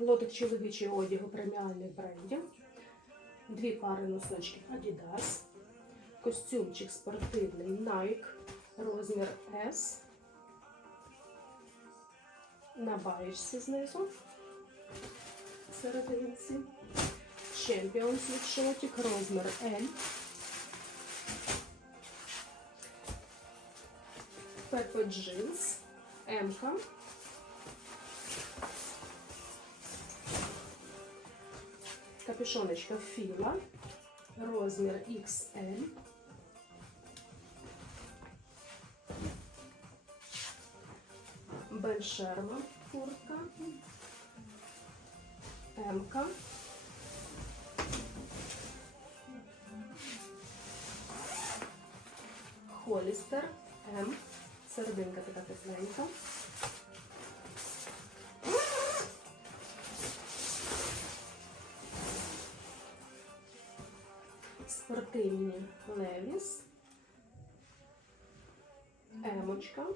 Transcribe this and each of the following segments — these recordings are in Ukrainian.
Лотик чоловічого одягу преміальних брендів. Дві пари носочків Adidas. Костюмчик спортивний Nike. Розмір S. На знизу. Серединці. Champions світшотик, розмір L. Пепе джинс, М. Капюшоночка Філа, розмір XL. Беншерма куртка, М. Холістер М. Серединка така тепленька. Спортивні Левіс. Емочка.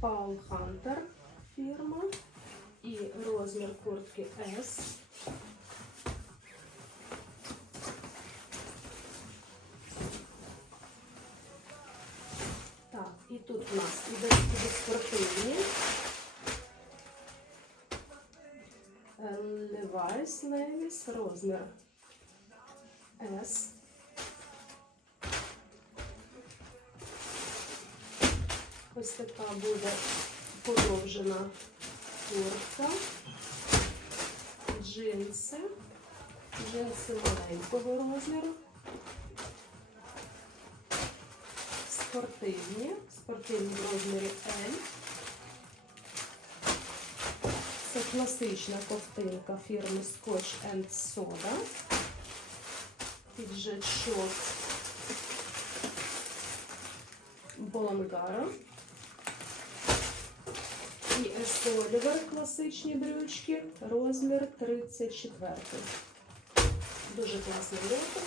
Паул Хантер фірма і розмір куртки S. тут у нас іде спортивні. Е, Levi's Levi's, розмір S. Ось така буде подовжена куртка, джинси, джинси маленького розміру, спортивні, спортивні в розмірі L. Це класична ковтинка фірми Scotch and Soda. Піджачок Бонгара. І Естолівер класичні брючки, розмір 34. Дуже класний лоток.